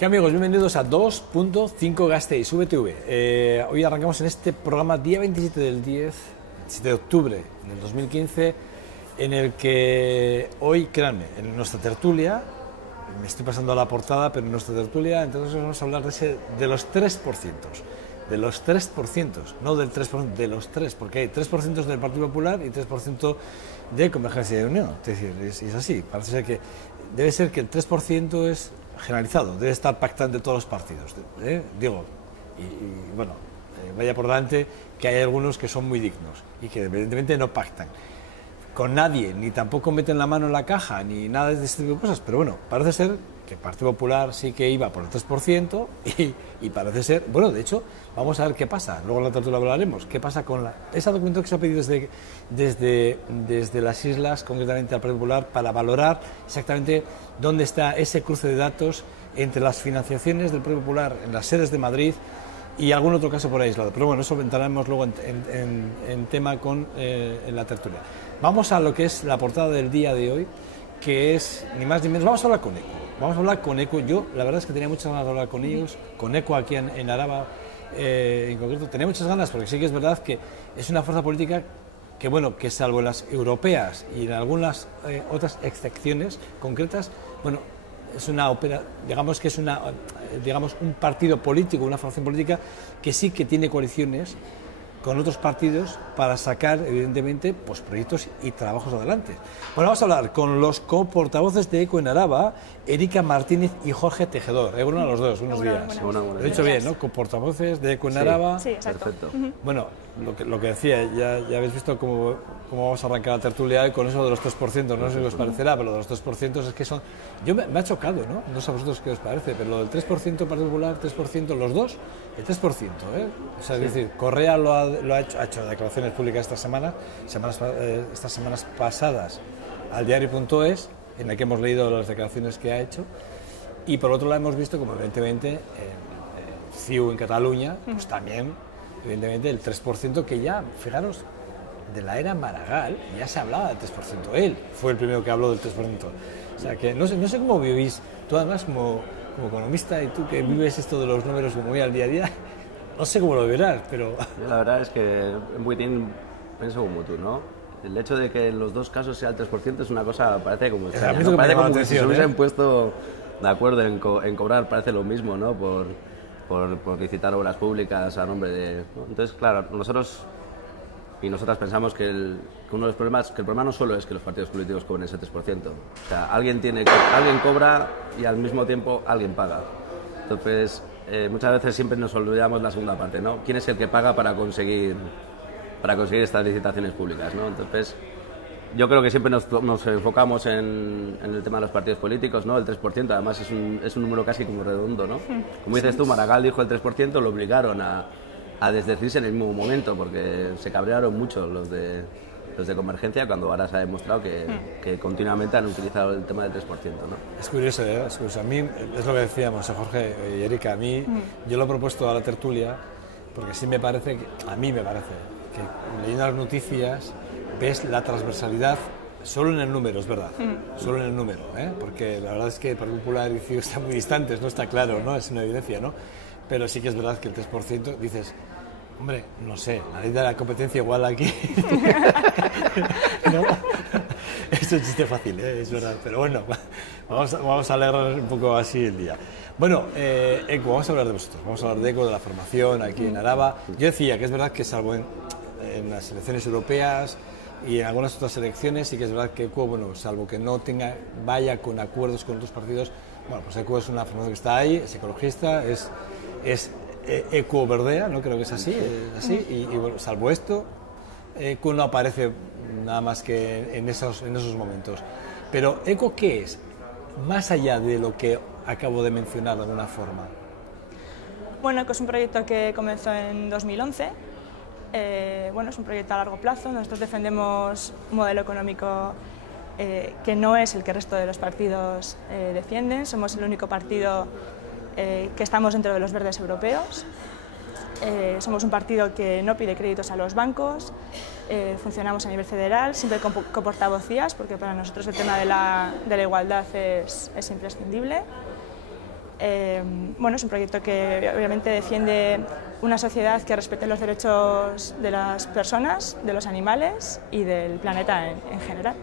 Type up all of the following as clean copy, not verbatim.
¿Qué amigos? Bienvenidos a 2.5 Gasteiz, VTV. Hoy arrancamos en este programa día 27 del 7 de octubre del 2015, en el que hoy, créanme, en nuestra tertulia, me estoy pasando a la portada, pero en nuestra tertulia, entonces vamos a hablar de los 3%. De los 3%, no del 3%, de los 3%, porque hay 3% del Partido Popular y 3% de Convergencia y Unión. Es decir, es así, parece ser que debe ser que el 3% es generalizado, debe estar pactando de todos los partidos, digo, y bueno, vaya por delante que hay algunos que son muy dignos y que evidentemente no pactan con nadie, ni tampoco meten la mano en la caja, ni nada de este tipo de cosas, pero bueno, parece ser que el Partido Popular sí que iba por el 3% y parece ser, bueno, de hecho, vamos a ver qué pasa, luego en la tertulia hablaremos, qué pasa con ese documento que se ha pedido desde las islas, concretamente al Partido Popular, para valorar exactamente dónde está ese cruce de datos entre las financiaciones del Partido Popular en las sedes de Madrid y algún otro caso por ahí aislado. Pero bueno, eso entraremos luego en tema en la tertulia. Vamos a lo que es la portada del día de hoy, que es ni más ni menos, vamos a hablar con ECO. Vamos a hablar con ECO. Yo, la verdad es que tenía muchas ganas de hablar con ellos, con ECO aquí en Araba en concreto. Tenía muchas ganas porque sí que es verdad que es una fuerza política que, bueno, que salvo en las europeas y en algunas otras excepciones concretas, bueno, es una digamos que es un partido político, una formación política que sí que tiene coaliciones con otros partidos para sacar, evidentemente, pues, proyectos y trabajos adelante. Bueno, vamos a hablar con los coportavoces de ECO en Araba, Erika Martínez y Jorge Tejedor. Uno a los dos, buenos días. Lo he dicho bien, ¿no? Coportavoces de ECO en Araba. Sí, exacto. Perfecto. Bueno, lo que decía, ya habéis visto cómo vamos a arrancar la tertulia hoy con eso de los 3%, no sé si os parecerá, pero lo de los 3% es que son... me ha chocado, ¿no? No sé a vosotros qué os parece, pero lo del 3% Partido Popular, 3%, los dos, el 3%, ¿eh? O sea, es decir, Correa ha hecho declaraciones públicas estas semanas pasadas al diario.es, en el que hemos leído las declaraciones que ha hecho, y por otro lado hemos visto como evidentemente CiU en Cataluña, pues también evidentemente el 3% que ya, fijaros, de la era Maragall ya se hablaba del 3%, él fue el primero que habló del 3%, o sea que no sé cómo vivís, tú además como economista y tú que vives esto de los números como muy al día a día, no sé cómo lo verás, pero... La verdad es que en Buitín pienso como tú, ¿no? El hecho de que en los dos casos sea el 3% es una cosa, parece como extraña, ¿no? Parece como que si se hubiesen puesto de acuerdo en cobrar, parece lo mismo, ¿no? Por licitar obras públicas a nombre de... ¿no? Entonces, claro, nosotros y nosotras pensamos que uno de los problemas, que el problema no solo es que los partidos políticos cobren ese 3%. O sea, alguien cobra y al mismo tiempo alguien paga. Entonces, muchas veces siempre nos olvidamos la segunda parte, ¿no? ¿Quién es el que paga para conseguir estas licitaciones públicas, ¿no? Entonces, yo creo que siempre nos enfocamos en el tema de los partidos políticos, ¿no? El 3%, además es un número casi como redondo, ¿no? Como dices tú, Maragall dijo el 3%, lo obligaron a desdecirse en el mismo momento, porque se cabrearon mucho los de Convergencia, cuando ahora se ha demostrado que continuamente han utilizado el tema del 3%, ¿no? Es curioso, ¿eh? Es curioso. A mí, es lo que decíamos, Jorge y Erika, yo lo he propuesto a la tertulia, porque sí me parece que leyendo las noticias ves la transversalidad solo en el número, es verdad, solo en el número, ¿eh? Porque la verdad es que el Partido Popular y CiU están muy distantes, no está claro, ¿no? Es una evidencia, ¿no? Pero sí que es verdad que el 3% dices, hombre, no sé, la ley de la competencia igual aquí, ¿no? Es un chiste fácil, ¿eh? Es verdad, pero bueno, vamos a leer un poco así el día. Bueno, ECO, vamos a hablar de vosotros, vamos a hablar de ECO, de la formación aquí en Araba. Yo decía que es verdad que salvo en las elecciones europeas y en algunas otras elecciones, sí que es verdad que ECO, bueno, salvo que no vaya con acuerdos con otros partidos, bueno, pues ECO es una formación que está ahí, es ecologista, es ECO verdea, ¿no? Creo que es así, y bueno, salvo esto, ECO no aparece nada más que en esos momentos. Pero ECO, ¿qué es? Más allá de lo que acabo de mencionar de alguna forma. Bueno, ECO es un proyecto que comenzó en 2011. Bueno, es un proyecto a largo plazo. Nosotros defendemos un modelo económico que no es el que el resto de los partidos defienden. Somos el único partido que estamos dentro de los verdes europeos. Somos un partido que no pide créditos a los bancos, funcionamos a nivel federal, siempre con portavocías, porque para nosotros el tema de la igualdad es imprescindible. Bueno, es un proyecto que obviamente defiende una sociedad que respete los derechos de las personas, de los animales y del planeta en general.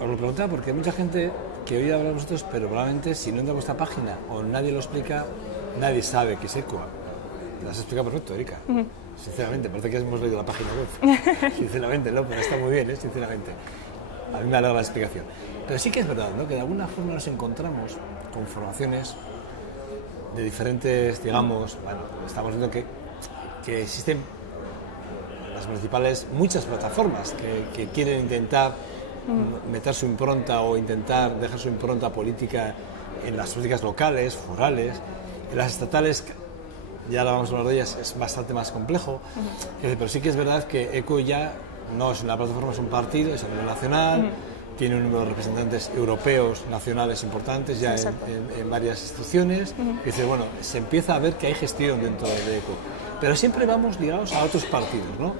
Os lo preguntaba porque hay mucha gente que oye hablar de vosotros, pero probablemente si no entra a vuestra página o nadie lo explica, nadie sabe qué es ECO. Lo has explicado perfecto, Erika. Sinceramente, parece que hemos leído la página web. Sinceramente, no, pero está muy bien, sinceramente. A mí me alegra la explicación. Pero sí que es verdad, ¿no?, que de alguna forma nos encontramos con formaciones de diferentes, digamos, bueno, estamos viendo que existen las municipales muchas plataformas que quieren intentar meter su impronta o intentar dejar su impronta política en las políticas locales, forales, en las estatales. Ya ahora vamos a hablar de ellas, es bastante más complejo, pero sí que es verdad que ECO ya no es una plataforma, es un partido, es a nivel nacional, tiene un número de representantes europeos, nacionales importantes ya en varias instituciones, dice, bueno, se empieza a ver que hay gestión dentro de ECO, pero siempre vamos ligados a otros partidos, ¿no?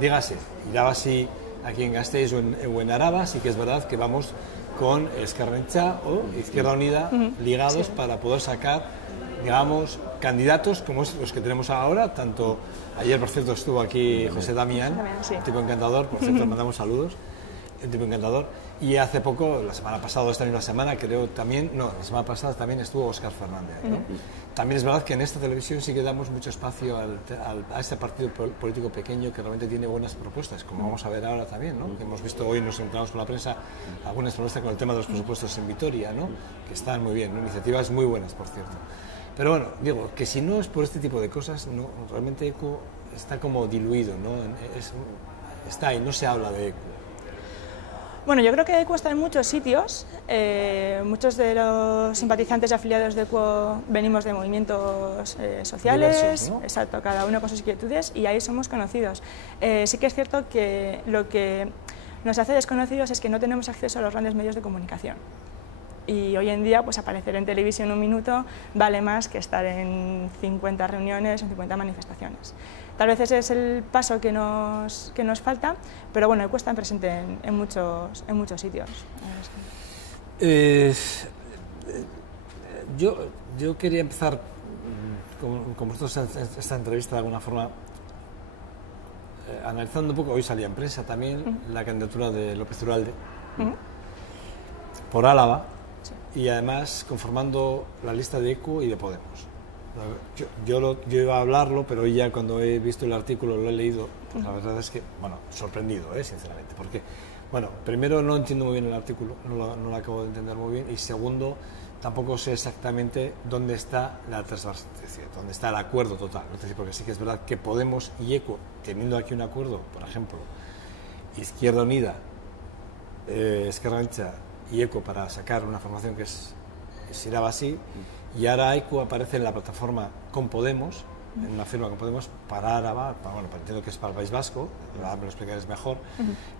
Dígase, ya así aquí en Gasteiz o en Araba, sí que es verdad que vamos con Esquerra Unida o Izquierda Unida ligados para poder sacar, digamos, candidatos como los que tenemos ahora, tanto ayer, por cierto, estuvo aquí José Damián, un tipo encantador, por cierto, mandamos saludos, un tipo encantador, y hace poco, la semana pasada, esta misma semana, creo también, no, la semana pasada también estuvo Óscar Fernández, ¿no? También es verdad que en esta televisión sí que damos mucho espacio a este partido político pequeño que realmente tiene buenas propuestas, como vamos a ver ahora también, ¿no? Hemos visto hoy, nos encontramos con la prensa, algunas propuestas con el tema de los presupuestos en Vitoria, ¿no?, que están muy bien, ¿no?, iniciativas muy buenas, por cierto. Pero bueno, digo, que si no es por este tipo de cosas, no, realmente ECO está como diluido, ¿no? Está ahí, no se habla de ECO. Bueno, yo creo que ECO está en muchos sitios. Muchos de los simpatizantes y afiliados de ECO venimos de movimientos sociales, diversos, ¿no? Exacto, cada uno con sus inquietudes, y ahí somos conocidos. Sí que es cierto que lo que nos hace desconocidos es que no tenemos acceso a los grandes medios de comunicación. Y hoy en día, pues aparecer en televisión un minuto vale más que estar en 50 reuniones o en 50 manifestaciones. Tal vez ese es el paso que nos falta, pero bueno, ECO está presente en muchos sitios. Yo quería empezar con vosotros esta entrevista de alguna forma analizando un poco, hoy salía en prensa también, la candidatura de López Uralde por Álava. Y además conformando la lista de ECO y de Podemos. Yo iba a hablarlo, pero hoy ya cuando he visto el artículo, lo he leído, pues la verdad es que, bueno, sorprendido, sinceramente, porque, bueno, primero no entiendo muy bien el artículo, no lo acabo de entender muy bien, y segundo, tampoco sé exactamente dónde está la transversalidad, dónde está el acuerdo total, es decir, porque sí que es verdad que Podemos y ECO, teniendo aquí un acuerdo, por ejemplo, Izquierda Unida, Esquerra Unida y ECO para sacar una formación que es Iraba así, y ahora ECO aparece en la plataforma con Podemos, en una firma con Podemos para Araba, entiendo que es para el País Vasco, ahora me lo explicaréis mejor,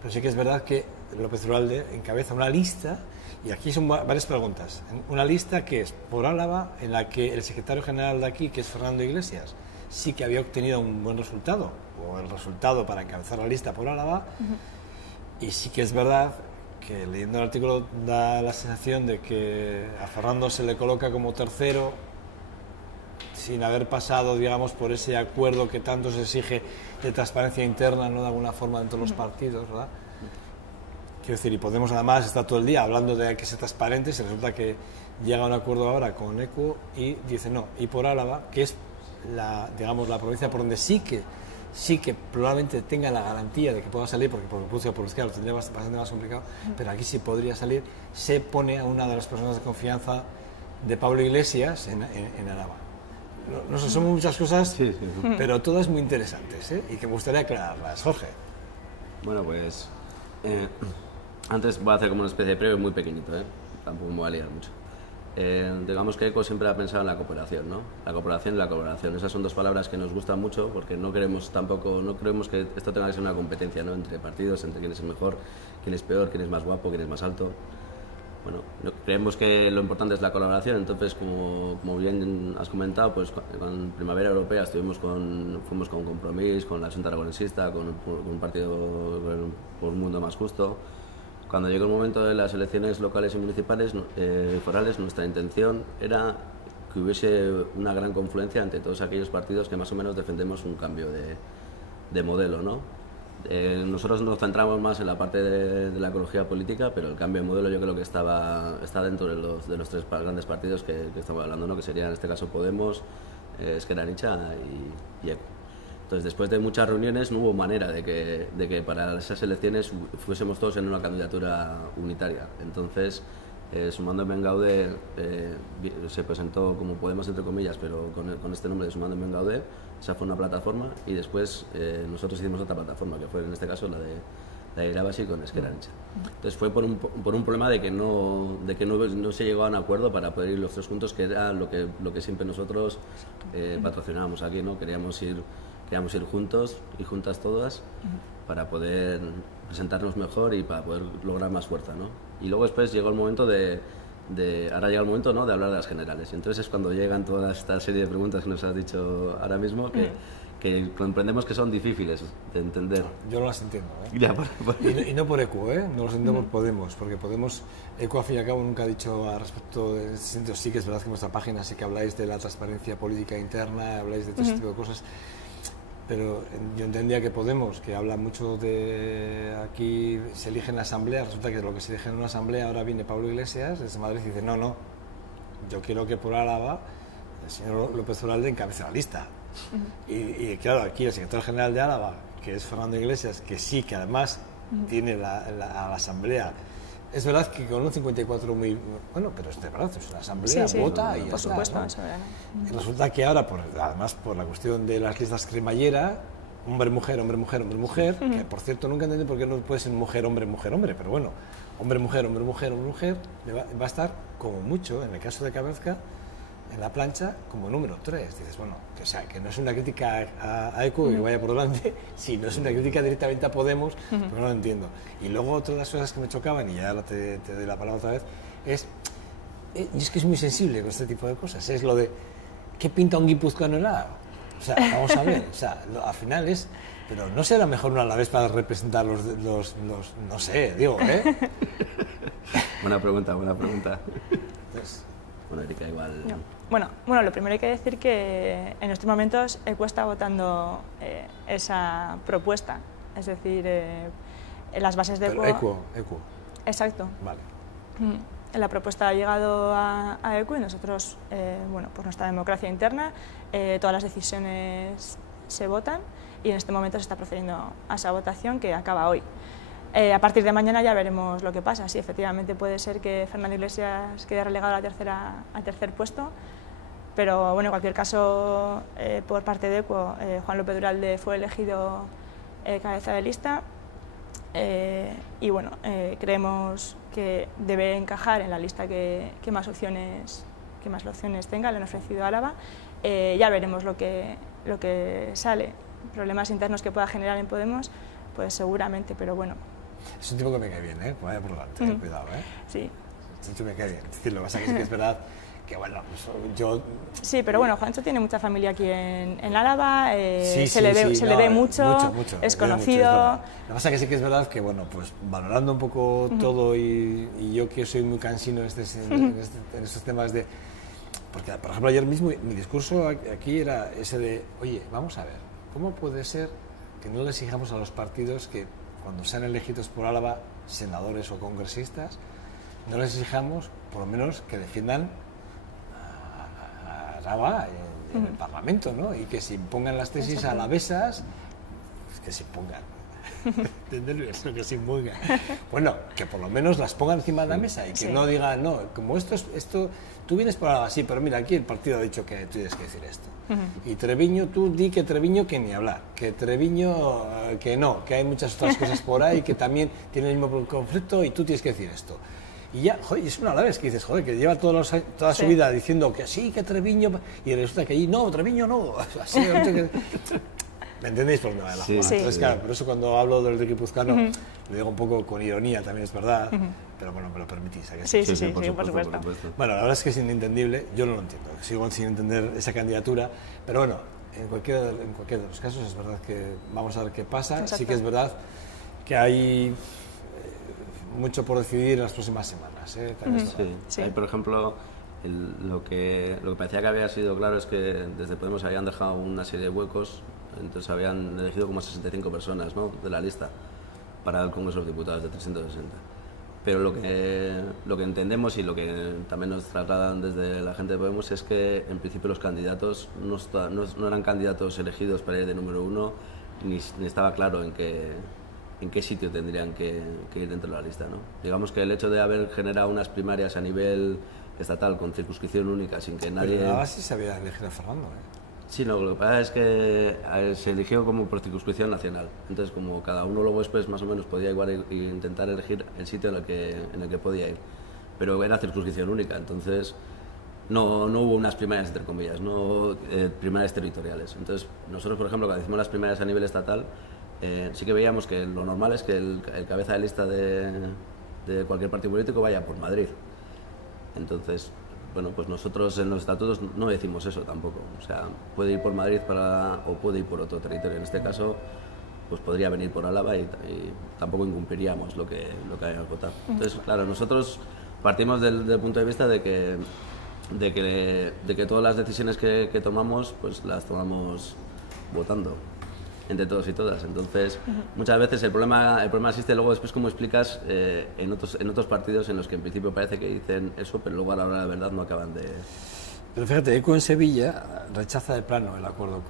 pero sí que es verdad que López Uralde encabeza una lista, y aquí son varias preguntas, una lista que es por Álava, en la que el secretario general de aquí, que es Fernando Iglesias, sí que había obtenido un buen resultado, o el resultado para encabezar la lista por Álava, y sí que es verdad que leyendo el artículo da la sensación de que a Fernando se le coloca como tercero sin haber pasado, digamos, por ese acuerdo que tanto se exige de transparencia interna, ¿no?, de alguna forma dentro de los partidos, ¿verdad? Quiero decir, y Podemos además está todo el día hablando de que sea transparente, y resulta que llega a un acuerdo ahora con ECO y dice no, y por Álava, que es digamos, la provincia por donde sí que probablemente tenga la garantía de que pueda salir, porque por Prusia o por Euskadi lo tendría bastante más complicado, pero aquí sí podría salir, se pone a una de las personas de confianza de Pablo Iglesias en Araba. No sé, son muchas cosas, pero todas muy interesantes, y que me gustaría aclararlas. Jorge. Bueno, pues antes voy a hacer como una especie de previo muy pequeñito, tampoco me voy a liar mucho. Digamos que ECO siempre ha pensado en la cooperación, ¿no? La cooperación y la colaboración. Esas son dos palabras que nos gustan mucho porque no creemos que esto tenga que ser una competencia, ¿no?, entre partidos, entre quién es el mejor, quién es peor, quién es más guapo, quién es más alto. Bueno, creemos que lo importante es la colaboración, entonces como bien has comentado, pues con Primavera Europea fuimos con Compromís, con la Junta Aragonesista, con un partido por un mundo más justo. Cuando llegó el momento de las elecciones locales y municipales, forales, nuestra intención era que hubiese una gran confluencia entre todos aquellos partidos que más o menos defendemos un cambio de modelo, ¿no? Nosotros nos centramos más en la parte de la ecología política, pero el cambio de modelo yo creo que está dentro de los tres grandes partidos que estamos hablando, ¿no? Que serían en este caso Podemos, Ezker Anitza y ECO. Entonces, después de muchas reuniones no hubo manera de que para esas elecciones fuésemos todos en una candidatura unitaria. Entonces, Sumando en Ben Gaude se presentó como Podemos, entre comillas, pero con este nombre de Sumando en Ben Gaude. Esa fue una plataforma y después nosotros hicimos otra plataforma, que fue en este caso la de Irabasi con Ezker Anitza. Entonces fue por un problema de que no se llegó a un acuerdo para poder ir los tres juntos, que era lo que siempre nosotros patrocinábamos aquí, ¿no? Queríamos ir juntos y juntas todas para poder presentarnos mejor y para poder lograr más fuerza, ¿no? Y luego después llegó el momento ahora llega el momento, ¿no?, de hablar de las generales. Y entonces es cuando llegan toda esta serie de preguntas que nos has dicho ahora mismo, que comprendemos que son difíciles de entender. Yo no las entiendo, ¿eh? Ya, y no por ECO, ¿eh? No las entiendo por Podemos, porque Podemos, ECO al fin y al cabo nunca ha dicho al respecto de ese sentido. Sí que es verdad que en vuestra página sí que habláis de la transparencia política interna, habláis de todo ese tipo de cosas, pero yo entendía que Podemos, que habla mucho de aquí se elige en la asamblea, resulta que lo que se elige en una asamblea, ahora viene Pablo Iglesias desde Madrid y dice no, yo quiero que por Álava el señor López Uralde encabece la lista. Y claro, aquí el secretario general de Álava, que es Fernando Iglesias, que sí, que además tiene a la asamblea. Es verdad que con un 54 muy... Bueno, pero es de verdad, es una asamblea, vota y ya por está, supuesto, ¿no? eso era. Y resulta que ahora, además por la cuestión de las listas cremallera, hombre-mujer, hombre-mujer, hombre-mujer, que por cierto nunca entendí por qué no puede ser mujer, hombre, mujer, hombre, pero bueno, hombre-mujer, hombre-mujer, hombre-mujer, va a estar como mucho, en el caso de Cabezca, en la plancha como número 3. Dices, bueno, que no es una crítica a ECO, que vaya por delante, sino es una crítica directamente a Podemos, pero no lo entiendo. Y luego otra de las cosas que me chocaban, y ya ahora te doy la palabra otra vez, y es que es muy sensible con este tipo de cosas, es lo de, ¿qué pinta un guipuzcoano en Álava? O sea, vamos a ver, al final es, pero no será mejor un alavés para representar los no sé, digo, ¿eh? Buena pregunta. Entonces, bueno, Erika, igual... No. Bueno, lo primero hay que decir que en estos momentos ECO está votando esa propuesta, es decir, en las bases de ECO. Exacto. Vale. La propuesta ha llegado a ECO y nosotros, por nuestra democracia interna, todas las decisiones se votan y en este momento se está procediendo a esa votación que acaba hoy. A partir de mañana ya veremos lo que pasa. Sí, efectivamente puede ser que Fernando Iglesias quede relegado al tercer puesto, pero bueno, en cualquier caso, por parte de ECO, Juan López Uralde fue elegido cabeza de lista y bueno, creemos que debe encajar en la lista que más opciones tenga, le han ofrecido a Álava. Ya veremos lo que sale. Problemas internos que pueda generar en Podemos, pues seguramente, pero bueno. Es un tipo que me cae bien, vaya por delante, cuidado, Sí. Es un tipo que me cae bien. Es decir, lo que pasa es que es verdad que, bueno, pues yo... Sí, pero bueno, Juancho tiene mucha familia aquí en Álava, se le ve mucho, es conocido. Lo que pasa es que sí que es verdad que, bueno, pues valorando un poco todo y yo que soy muy cansino en estos temas de... Porque, por ejemplo, ayer mismo mi discurso aquí era ese de, oye, vamos a ver, ¿cómo puede ser que no le exijamos a los partidos que cuando sean elegidos por Álava, senadores o congresistas, no les exijamos por lo menos que defiendan a Álava en el Parlamento, ¿no? Y que se impongan las tesis alavesas, que se impongan. ¿Entenderlo? Eso, que se impongan. Bueno, que por lo menos las pongan encima de la mesa y que no digan, no, como esto, tú vienes por Álava, sí, pero mira, aquí el partido ha dicho que tú tienes que decir esto. Y Treviño, tú di que Treviño que ni hablar, que Treviño que no, que hay muchas otras cosas por ahí que también tienen el mismo conflicto y tú tienes que decir esto. Y ya, joder, es una alavés que dices, joder, que lleva toda su vida diciendo que sí, que Treviño, y resulta que allí, no, Treviño no, así, ¿me entendéis por dónde va la jugada? Sí. Entonces, claro, por eso cuando hablo del guipuzcoano, lo digo un poco con ironía, también es verdad, pero bueno, me lo permitís. ¿A que sí, por supuesto. Bueno, la verdad es que es inentendible, yo no lo entiendo, sigo sin entender esa candidatura, pero bueno, en cualquiera de los casos es verdad que vamos a ver qué pasa. Exacto. Sí que es verdad que hay mucho por decidir en las próximas semanas. Sí. Hay, por ejemplo, lo que parecía que había sido claro es que desde Podemos habían dejado una serie de huecos, entonces habían elegido como 65 personas, ¿no?, de la lista para el Congreso de los Diputados de 360. Pero lo que entendemos y lo que también nos trasladan desde la gente de Podemos es que en principio los candidatos no eran candidatos elegidos para ir de número uno, ni estaba claro en qué sitio tendrían que ir dentro de la lista, ¿no? Digamos que el hecho de haber generado unas primarias a nivel estatal con circunscripción única sin que nadie... Pero nada, sí se había elegido a Fernando, ¿eh? Sí, no, lo que pasa es que se eligió como por circunscripción nacional. Entonces, como cada uno luego después más o menos podía igual intentar elegir el sitio en el que podía ir. Pero era circunscripción única, entonces no hubo unas primarias, entre comillas, no primarias territoriales. Entonces, nosotros, por ejemplo, cuando hicimos las primarias a nivel estatal, sí que veíamos que lo normal es que el cabeza de lista de cualquier partido político vaya por Madrid. Entonces, bueno, pues nosotros en los estatutos no decimos eso tampoco. O sea, puede ir por Madrid o puede ir por otro territorio. En este caso, pues podría venir por Álava y tampoco incumpliríamos lo que hayamos votado. Entonces, claro, nosotros partimos del punto de vista de que todas las decisiones que tomamos, pues las tomamos votando entre todos y todas. Entonces, muchas veces el problema existe luego después cómo explicas en otros partidos en los que en principio parece que dicen eso, pero luego a la hora de la verdad no acaban de... Pero fíjate, ECO en Sevilla rechaza de plano el acuerdo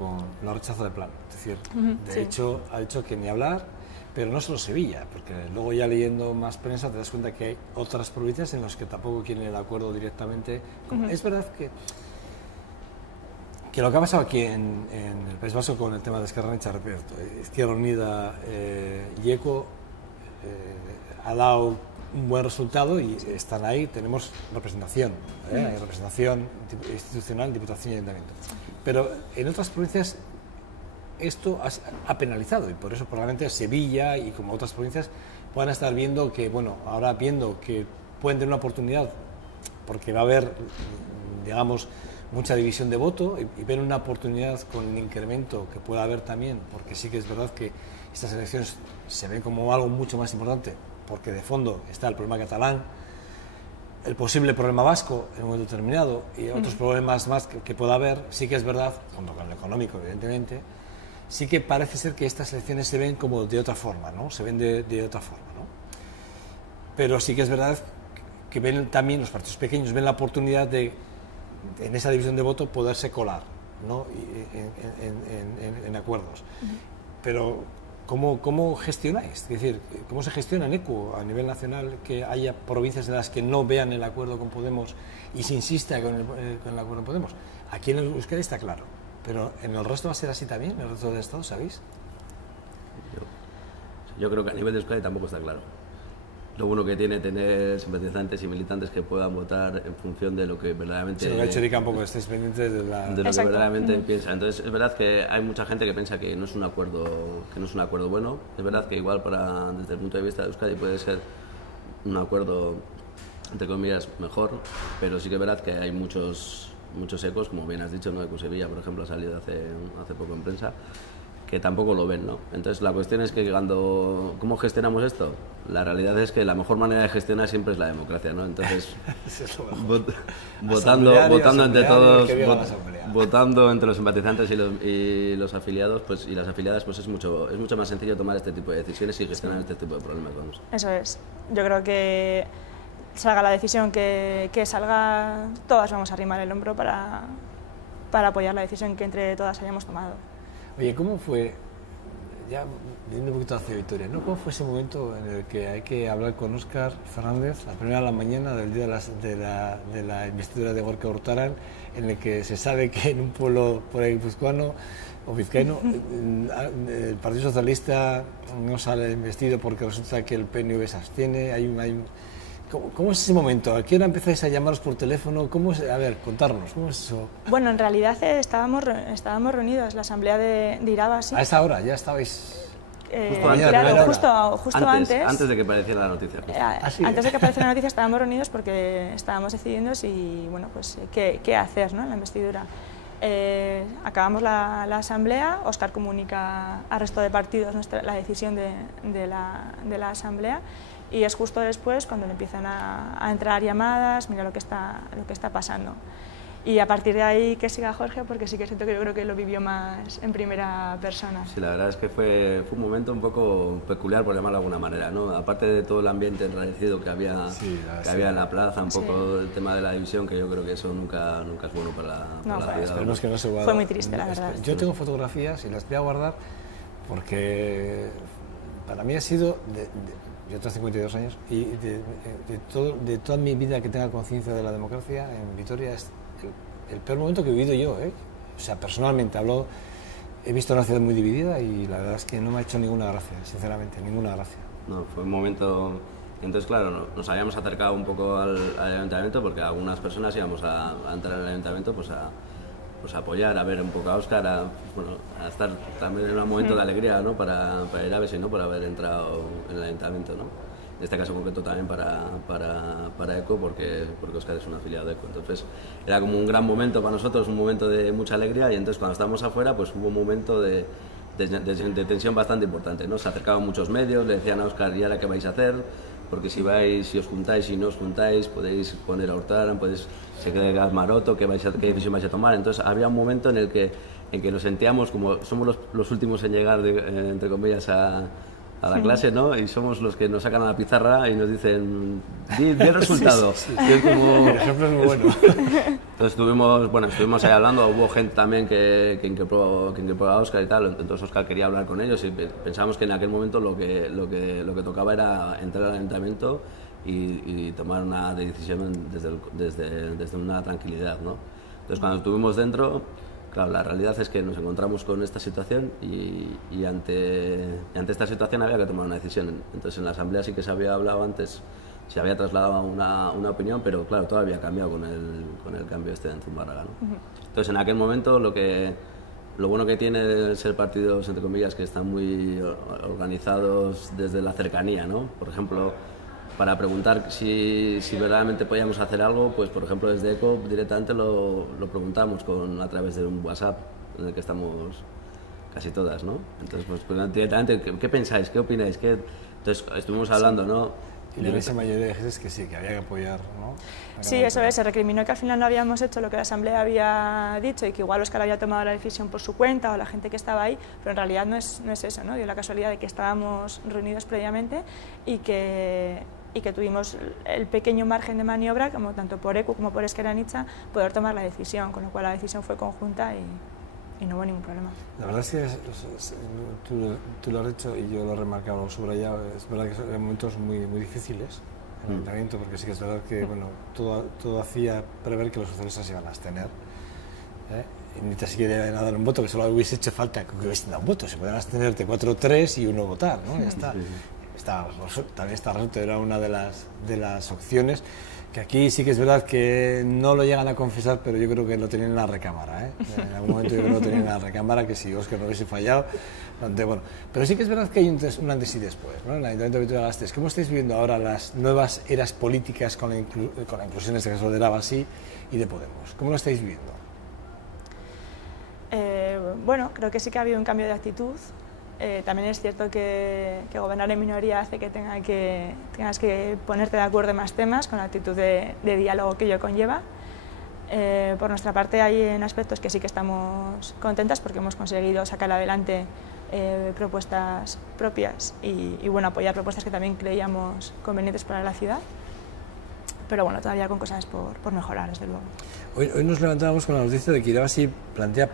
lo rechaza de plano. Es decir, de hecho, ha dicho que ni hablar, pero no solo Sevilla, porque luego ya leyendo más prensa te das cuenta que hay otras provincias en las que tampoco quieren el acuerdo directamente. Es verdad que lo que ha pasado aquí en el País Vasco con el tema de Esquerra Unida, Izquierda Unida y ECO ha dado un buen resultado y están ahí, tenemos representación, hay representación institucional, diputación y ayuntamiento. Pero en otras provincias esto ha penalizado y por eso probablemente Sevilla y como otras provincias puedan estar viendo que, bueno, ahora viendo que pueden tener una oportunidad porque va a haber, digamos, mucha división de voto y ven una oportunidad con el incremento que pueda haber también, porque sí que es verdad que estas elecciones se ven como algo mucho más importante, porque de fondo está el problema catalán, el posible problema vasco en un momento determinado y otros problemas más que pueda haber. Sí que es verdad, junto con el económico evidentemente, sí que parece ser que estas elecciones se ven como de otra forma, ¿no? Se ven de otra forma, ¿no? Pero sí que es verdad que ven también los partidos pequeños, ven la oportunidad de en esa división de voto poderse colar, ¿no?, en acuerdos. Pero ¿cómo gestionáis? Es decir, ¿cómo se gestiona en ECO a nivel nacional que haya provincias en las que no vean el acuerdo con Podemos y se insista con el acuerdo con Podemos? Aquí en el Euskadi está claro, pero ¿en el resto va a ser así también? ¿En el resto del Estado, sabéis? Yo creo que a nivel de Euskadi tampoco está claro. Lo bueno que tiene tener simpatizantes y militantes que puedan votar en función de lo que verdaderamente... Sí, lo que ha hecho Erika un poco, estáis pendientes de lo que verdaderamente piensa. Entonces, es verdad que hay mucha gente que piensa que no es un acuerdo bueno. Es verdad que igual desde el punto de vista de Euskadi puede ser un acuerdo, entre comillas, mejor, pero sí que es verdad que hay muchos ecos, como bien has dicho, ¿no? ECO Sevilla, por ejemplo, ha salido hace poco en prensa, que tampoco lo ven, ¿no? Entonces la cuestión es que ¿cómo gestionamos esto? La realidad es que la mejor manera de gestionar siempre es la democracia, ¿no? Entonces, votando entre todos, votando entre los simpatizantes y los afiliados, pues, y las afiliadas, pues es mucho más sencillo tomar este tipo de decisiones y gestionar este tipo de problemas, vamos. Eso es. Yo creo que salga la decisión que salga, todas vamos a arrimar el hombro para apoyar la decisión que entre todas hayamos tomado. Oye, ¿cómo fue, ya viendo un poquito hacia Vitoria, ¿no? ¿Cómo fue ese momento en el que hay que hablar con Óscar Fernández, la primera de la mañana del día de la investidura de Gorka Urtaran, en el que se sabe que en un pueblo por ahí guipuzcoano o vizcaíno el Partido Socialista no sale investido porque resulta que el PNV se abstiene? ¿Cómo es ese momento? ¿A qué hora empezáis a llamaros por teléfono? A ver, contarnos, ¿cómo es eso? Bueno, en realidad estábamos reunidos, la asamblea de Iraba, sí. A esa hora, ya estabais... Justo antes de que apareciera la noticia. Antes de que apareciera la noticia estábamos reunidos porque estábamos decidiendo qué hacer, ¿no?, en la investidura. Acabamos la asamblea, Óscar comunica al resto de partidos la decisión de la asamblea y es justo después cuando le empiezan a entrar llamadas, mira lo que está pasando. Y a partir de ahí que siga Jorge, porque sí que siento que yo creo que lo vivió más en primera persona. Sí, la verdad es que fue un momento un poco peculiar, por llamarlo de alguna manera, ¿no? Aparte de todo el ambiente enrarecido que había en la plaza, un poco el tema de la división, que yo creo que eso nunca es bueno para la ciudad. Esperemos que no se guarde. Fue muy triste, la verdad. Yo tengo fotografías y las voy a guardar porque para mí ha sido... yo tengo 52 años y de toda mi vida que tenga conciencia de la democracia en Vitoria es el peor momento que he vivido yo, ¿eh? O sea, personalmente he visto una ciudad muy dividida y la verdad es que no me ha hecho ninguna gracia, sinceramente, ninguna gracia. No, fue un momento... Entonces, claro, nos habíamos acercado un poco al ayuntamiento porque algunas personas íbamos a entrar al ayuntamiento pues a apoyar, a ver un poco a Óscar, a estar también en un momento de alegría, ¿no? para ir a ver si no, por haber entrado en el ayuntamiento, ¿no? En este caso concreto también para ECO, porque Óscar es un afiliado de ECO. Entonces era como un gran momento para nosotros, un momento de mucha alegría, y entonces cuando estábamos afuera pues hubo un momento de tensión bastante importante, ¿no? Se acercaban muchos medios, le decían a Óscar, ¿y ahora qué vais a hacer? Porque si os juntáis, si no os juntáis, podéis poner a hurtar, se queda el gas maroto, ¿qué decisión vais a tomar? Entonces había un momento en que nos sentíamos como somos los últimos en llegar, entre comillas, a la clase, ¿no? Y somos los que nos sacan a la pizarra y nos dicen, di el resultado. Y es como... El ejemplo es muy bueno. Entonces estuvimos ahí hablando, hubo gente también que incorporó a Óscar y tal, entonces Óscar quería hablar con ellos y pensábamos que en aquel momento lo que tocaba era entrar al ayuntamiento y tomar una decisión desde una tranquilidad, ¿no? Entonces cuando estuvimos dentro, claro, la realidad es que nos encontramos con esta situación y ante esta situación había que tomar una decisión. Entonces en la asamblea sí que se había hablado antes, se había trasladado una opinión, pero claro, todo había cambiado con el cambio en Zumárraga, ¿no? Entonces en aquel momento lo bueno que tiene ser partidos, entre comillas, que están muy organizados desde la cercanía, ¿no? Por ejemplo, para preguntar si verdaderamente podíamos hacer algo, pues por ejemplo desde ECO directamente lo preguntamos a través de un WhatsApp en el que estamos casi todas, ¿no? Entonces pues directamente, ¿qué pensáis? ¿Qué opináis? Entonces estuvimos hablando, ¿no? Y la inmensa mayoría de veces que sí, que había que apoyar, ¿no? Sí, eso es, se recriminó que al final no habíamos hecho lo que la Asamblea había dicho y que igual Óscar había tomado la decisión por su cuenta o la gente que estaba ahí, pero en realidad no es eso, ¿no? Dio la casualidad de que estábamos reunidos previamente y que tuvimos el pequeño margen de maniobra, como tanto por ECO como por Ezker Anitza, poder tomar la decisión, con lo cual la decisión fue conjunta y no hubo ningún problema. La verdad es que tú lo has hecho y yo lo he remarcado, lo he subrayado. Es verdad que eran momentos muy, muy difíciles en el ayuntamiento, porque sí que es verdad que todo hacía prever que los socialistas iban a abstener. Y ni tan siquiera iban a dar un voto, que solo hubiese hecho falta que hubiesen dado un voto. Se podían abstenerte 4-3 y uno votar, ¿no? Ya está. También está resuelto, era una de las opciones, que aquí sí que es verdad que no lo llegan a confesar, pero yo creo que lo tenían en la recámara, ¿eh? En algún momento yo creo que lo tenían en la recámara, que si Óscar no hubiese fallado, bueno, pero sí que es verdad que hay un antes y después, ¿no? En el Ayuntamiento de Vitoria-Gasteiz, ¿cómo estáis viviendo ahora las nuevas eras políticas con la inclusión, en este caso, de Abasí y de Podemos? ¿Cómo lo estáis viviendo? Bueno, creo que sí que ha habido un cambio de actitud. También es cierto que gobernar en minoría hace que tengas que ponerte de acuerdo en más temas con la actitud de diálogo que ello conlleva. Por nuestra parte hay en aspectos que sí que estamos contentas porque hemos conseguido sacar adelante propuestas propias y bueno, apoyar propuestas que también creíamos convenientes para la ciudad. Pero bueno, todavía con cosas por mejorar, desde luego. Hoy nos levantábamos con la noticia de que Irabazi plantea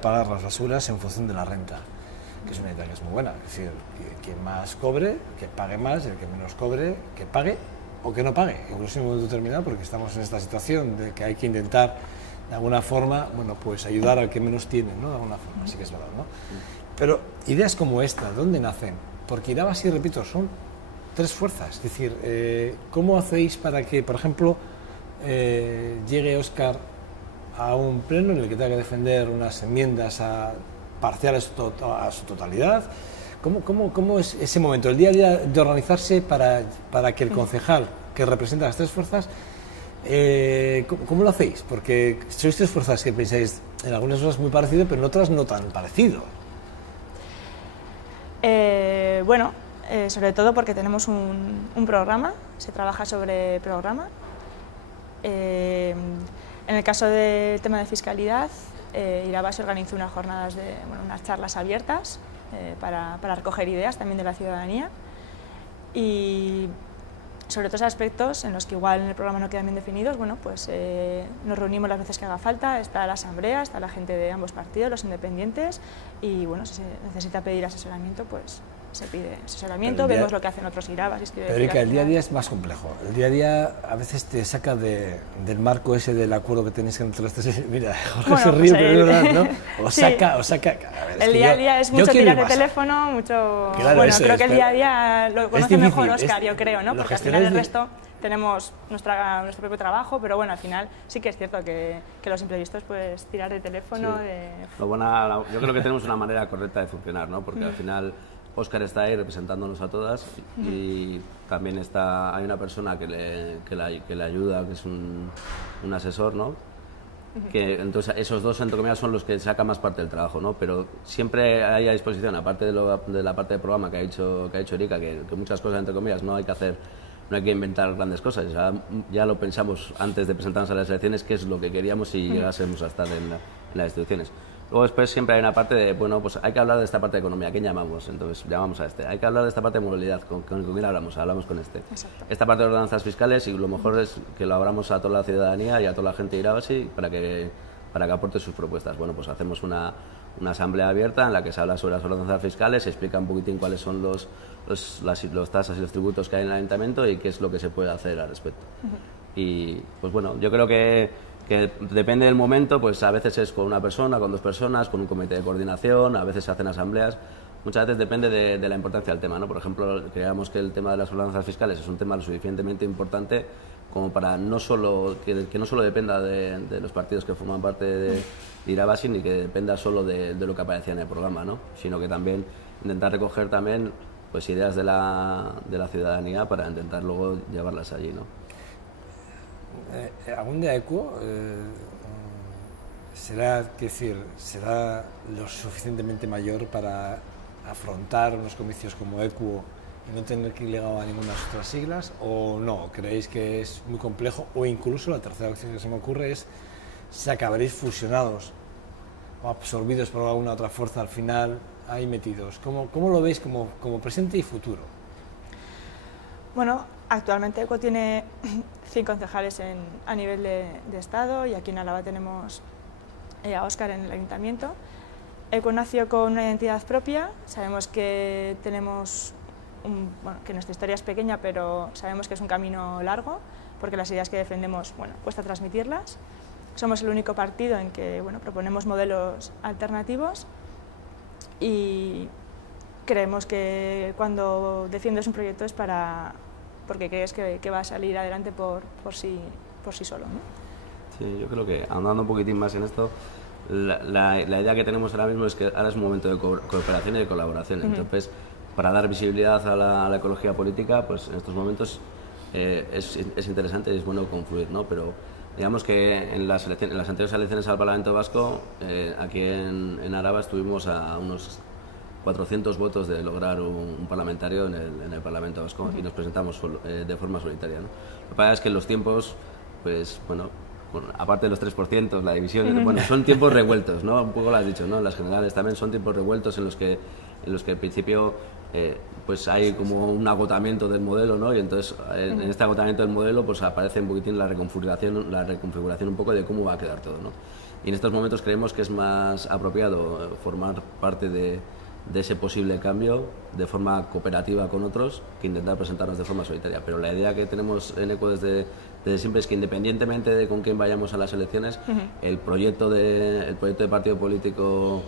pagar las basuras en función de la renta, que es una idea que es muy buena. Es decir, que quien más cobre, que pague más, y el que menos cobre, que pague o que no pague, incluso en un momento determinado, porque estamos en esta situación de que hay que intentar, de alguna forma, pues ayudar al que menos tiene, ¿no? De alguna forma, sí que es verdad, ¿no? Pero ideas como esta, ¿dónde nacen? Porque Irabazi, repito, son tres fuerzas. Es decir, ¿cómo hacéis para que, por ejemplo, llegue Óscar a un pleno en el que tenga que defender unas enmiendas parciales a su totalidad? ¿Cómo es ese momento, el día a día de organizarse para que el concejal que representa las tres fuerzas, ¿cómo lo hacéis? Porque sois tres fuerzas que pensáis en algunas cosas muy parecido, pero en otras no tan parecido. Bueno, sobre todo porque tenemos un programa, se trabaja sobre programa. En el caso del tema de fiscalidad, Irabasi organizó unas jornadas unas charlas abiertas para recoger ideas también de la ciudadanía, y sobre otros aspectos en los que igual en el programa no quedan bien definidos, pues nos reunimos las veces que haga falta, está la asamblea, está la gente de ambos partidos, los independientes, y si se necesita pedir asesoramiento, pues se pide asesoramiento, vemos lo que hacen otros Irabasis. Pero Erika, el día a día es más complejo. El día a día a veces te saca del marco ese del acuerdo que tenéis entre los tres. Mira, Jorge se ríe, pero es verdad, ¿no? Os saca. A ver, el día a día es mucho tirar de teléfono, mucho. Claro, creo que el día a día lo conoce mejor Óscar, yo creo, ¿no? Porque al final el resto tenemos nuestro propio trabajo, pero al final sí que es cierto que los imprevistos, pues tirar de teléfono. Sí. Yo creo que tenemos una manera correcta de funcionar, ¿no? Porque al final Óscar está ahí representándonos a todas, y también hay una persona que le ayuda, que es un asesor, ¿no? Que entonces esos dos, entre comillas, son los que sacan más parte del trabajo, ¿no? Pero siempre hay a disposición, aparte de la parte del programa que ha dicho Erika, que muchas cosas, entre comillas, no hay que inventar grandes cosas, ya lo pensamos antes de presentarnos a las elecciones, qué es lo que queríamos si llegásemos a estar en las instituciones. Luego después siempre hay una parte de, pues hay que hablar de esta parte de economía, ¿a quién llamamos? Entonces llamamos a este. Hay que hablar de esta parte de movilidad, ¿con quién hablamos? Hablamos con este. Exacto. Esta parte de ordenanzas fiscales, y lo mejor es que lo abramos a toda la ciudadanía y a toda la gente de Irabasi para que aporte sus propuestas. Pues hacemos una asamblea abierta en la que se habla sobre las ordenanzas fiscales, se explica un poquitín cuáles son los tasas y los tributos que hay en el ayuntamiento y qué es lo que se puede hacer al respecto. Y pues yo creo que depende del momento, pues a veces es con una persona, con dos personas, con un comité de coordinación, a veces se hacen asambleas, muchas veces depende de la importancia del tema, ¿no? Por ejemplo, creemos que el tema de las ordenanzas fiscales es un tema lo suficientemente importante como para no solo dependa de los partidos que forman parte de Irabasi, ni que dependa solo de lo que aparecía en el programa, ¿no? Sino que también intentar recoger también pues ideas de la ciudadanía para intentar luego llevarlas allí, ¿no? ¿Algún día Equo será lo suficientemente mayor para afrontar unos comicios como Equo y no tener que ir ligado a ninguna de las otras siglas, o no? ¿Creéis que es muy complejo? O incluso la tercera opción que se me ocurre es si acabaréis fusionados o absorbidos por alguna otra fuerza al final, ahí metidos. ¿Cómo lo veis como presente y futuro? Actualmente Equo tiene 5 concejales a nivel de Estado, y aquí en Álava tenemos a Óscar en el Ayuntamiento. Equo nació con una identidad propia, sabemos que tenemos que nuestra historia es pequeña, pero sabemos que es un camino largo, porque las ideas que defendemos, cuesta transmitirlas. Somos el único partido en que proponemos modelos alternativos, y creemos que cuando defiendes un proyecto es porque crees que va a salir adelante por sí solo, ¿no? Sí, yo creo que ahondando un poquitín más en esto, la idea que tenemos ahora mismo es que ahora es un momento de cooperación y de colaboración. Entonces, para dar visibilidad a la ecología política, pues en estos momentos es interesante y es bueno confluir, ¿no? Pero digamos que en las anteriores elecciones al Parlamento Vasco, aquí en Araba estuvimos a unos 400 votos de lograr un parlamentario en el Parlamento Vasco, y nos presentamos de forma solitaria, ¿no? Lo que pasa es que los tiempos, pues aparte de los 3%, la división, son tiempos revueltos, ¿no? Un poco lo has dicho, ¿no? Las generales también son tiempos revueltos en los que al principio pues hay como un agotamiento del modelo, ¿no? Y entonces en este agotamiento del modelo pues aparece un poquitín la reconfiguración un poco de cómo va a quedar todo, ¿no? Y en estos momentos creemos que es más apropiado formar parte de ese posible cambio de forma cooperativa con otros que intentar presentarnos de forma solitaria. Pero la idea que tenemos en Equo desde siempre es que, independientemente de con quién vayamos a las elecciones, el proyecto de partido político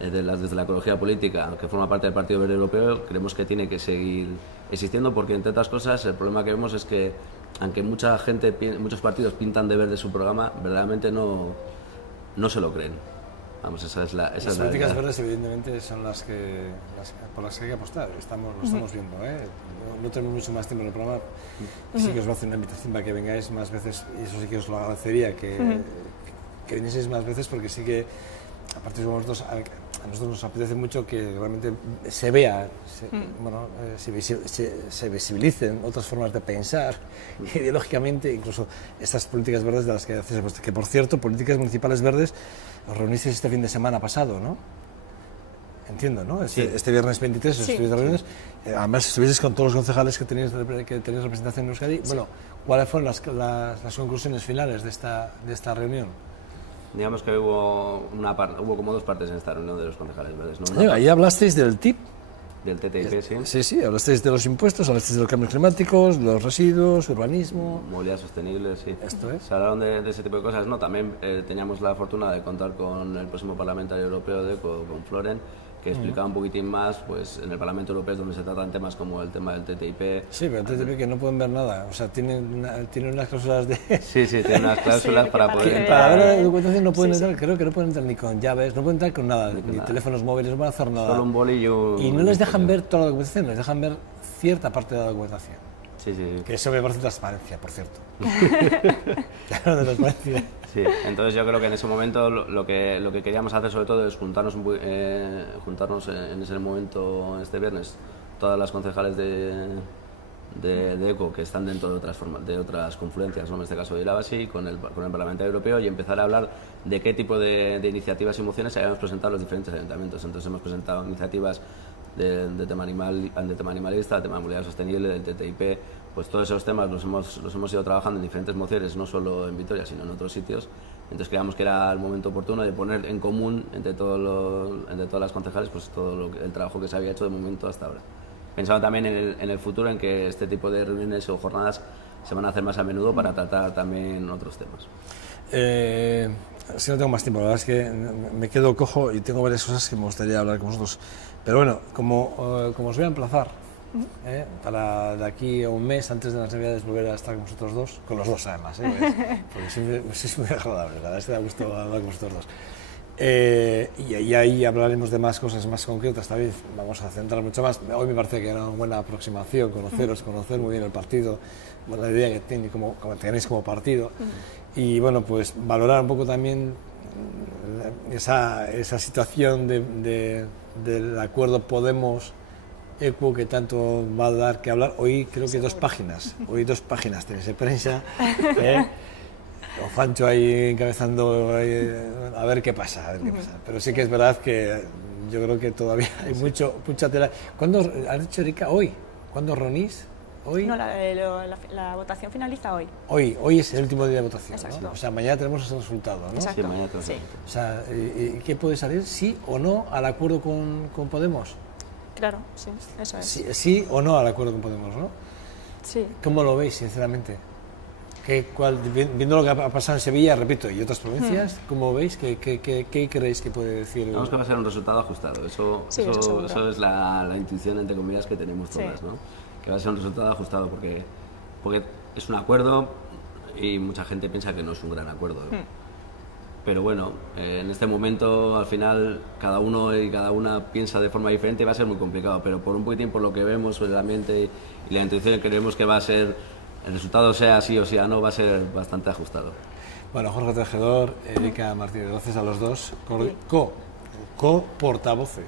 desde la ecología política, que forma parte del Partido Verde Europeo, creemos que tiene que seguir existiendo, porque entre otras cosas el problema que vemos es que aunque muchos partidos pintan de verde su programa, verdaderamente no se lo creen. Las políticas verdes, evidentemente, son las por las que hay que apostar. Lo estamos viendo, ¿eh? No tenemos mucho más tiempo en el programa. Sí que os voy a hacer una invitación para que vengáis más veces, y eso sí que os lo agradecería, que vinieseis más veces, porque sí que, aparte de vosotros, a nosotros nos apetece mucho que realmente se vea, se visibilicen otras formas de pensar ideológicamente, incluso estas políticas verdes de las que haces, que por cierto, políticas municipales verdes, os reunisteis este fin de semana pasado, ¿no? Entiendo, ¿no? Este viernes 23 estuviste reunidos, además estuvisteis con todos los concejales que tenéis representación en Euskadi. Bueno, ¿cuáles fueron las conclusiones finales de esta reunión? Digamos que hubo como dos partes en esta reunión de los concejales verdes, ¿no? Ahí hablasteis del TIP. Del TTIP, sí. Sí, hablasteis de los impuestos, hablasteis de los cambios climáticos, los residuos, urbanismo... Movilidad sostenible, sí. Esto es. Se hablaron de ese tipo de cosas, ¿no? También teníamos la fortuna de contar con el próximo parlamentario europeo de ECO, con Floren, que explicaba un poquitín más, pues en el Parlamento Europeo es donde se tratan temas como el tema del TTIP. Sí, pero el TTIP que no pueden ver nada, o sea, tienen unas cláusulas de... Sí, tienen unas cláusulas para poder entrar. Para ver la documentación no pueden entrar, creo que no pueden entrar ni con llaves, no pueden entrar con nada, ni teléfonos móviles, no van a hacer nada. Solo un boli y no les dejan ver toda la documentación, les dejan ver cierta parte de la documentación. Sí. Que eso me parece transparencia, por cierto. Claro, de transparencia. Sí, entonces yo creo que en ese momento lo que queríamos hacer sobre todo es juntarnos en ese momento, este viernes, todas las concejales de ECO que están dentro de otras confluencias, ¿no? En este caso de Irabasi, con el Parlamento Europeo, y empezar a hablar de qué tipo de iniciativas y mociones habíamos presentado los diferentes ayuntamientos. Entonces hemos presentado iniciativas de tema animalista, de tema de movilidad sostenible, del TTIP. Pues todos esos temas los hemos ido trabajando en diferentes mociones, no solo en Vitoria, sino en otros sitios. Entonces creíamos que era el momento oportuno de poner en común entre todas las concejales pues todo el trabajo que se había hecho de momento hasta ahora. Pensaba también en el futuro en que este tipo de reuniones o jornadas se van a hacer más a menudo para tratar también otros temas. Si no tengo más tiempo, la verdad es que me quedo cojo y tengo varias cosas que me gustaría hablar con vosotros. Pero bueno, como os voy a emplazar, para de aquí a un mes, antes de las Navidades, volver a estar con vosotros dos, con los dos además, porque es muy agradable, la verdad es que da gusto hablar con vosotros dos. Y ahí hablaremos de más cosas más concretas, esta vez vamos a centrar mucho más. Hoy me parece que era una buena aproximación, conocer muy bien el partido, la idea que tenéis como partido, y bueno, pues valorar un poco también esa situación del acuerdo Podemos-ECO que tanto va a dar que hablar. Hoy creo que dos páginas tenéis de prensa, o Fancho ahí encabezando a ver qué pasa, pero sí que es verdad que yo creo que todavía hay mucha tela. ¿Cuándo has dicho, Erika? ¿Hoy? ¿Cuándo reunís? ¿Hoy? No, la votación finaliza hoy. Hoy es el último día de votación, ¿no? O sea, mañana tenemos el resultado, ¿no? Exacto. Sí, mañana tenemos el resultado. O sea, ¿qué puede salir? ¿Sí o no al acuerdo con Podemos? Claro, sí, eso es. Sí o no al acuerdo con Podemos, ¿no? Sí. ¿Cómo lo veis, sinceramente? Viendo lo que ha pasado en Sevilla, repito, y otras provincias, ¿cómo veis? ¿Qué creéis que puede decir? Vamos que va a ser un resultado ajustado. Eso es la intuición, entre comillas, que tenemos todas, ¿no? Que va a ser un resultado ajustado porque es un acuerdo y mucha gente piensa que no es un gran acuerdo, ¿no? Pero bueno, en este momento al final cada uno y cada una piensa de forma diferente y va a ser muy complicado, pero por un poquitín, por lo que vemos sobre el ambiente y la intuición, creemos que va a ser, el resultado sea sí o sea no, va a ser bastante ajustado. Bueno, Jorge Tejedor, Erika Martínez, gracias a los dos, co-portavoces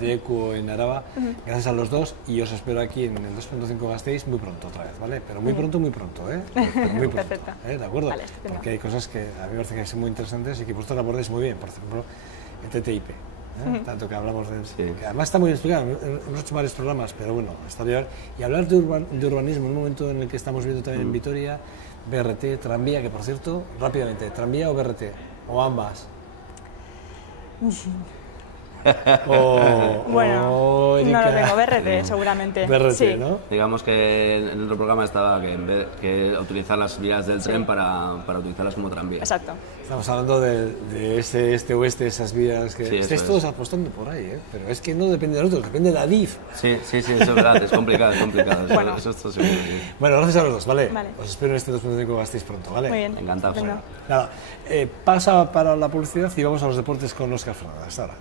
de ECO en Araba, gracias a los dos, y os espero aquí en el 2.5 Gasteiz muy pronto otra vez, ¿vale? Pero muy pronto, muy pronto, Pero muy pronto, ¿de acuerdo? Vale, porque hay cosas que a mí me parece que son muy interesantes y que vosotros abordáis muy bien, por ejemplo, el TTIP, tanto que hablamos de él, que además está muy explicado, hemos hecho varios programas, pero bueno, está bien. Y hablar de urbanismo en un momento en el que estamos viendo también en Vitoria, BRT, tranvía, que por cierto, rápidamente, tranvía o BRT, o ambas. Bueno, no lo tengo, BRT seguramente. BRT, sí. ¿no? Digamos que en otro programa estaba que en vez que utilizar las vías del tren para utilizarlas como tranvía. Exacto. Estamos hablando de este-oeste, esas vías que estáis todos apostando por ahí, pero es que no depende de nosotros, depende de la DIF. Sí, eso es verdad, es complicado. Bueno. Eso seguro, sí. Bueno, gracias a los dos, ¿vale? Os espero en este 2.5 Gasteiz pronto, ¿vale? Muy bien. Encantado. Nada, pasa para la publicidad y vamos a los deportes con Óscar Fernández. Hasta ahora.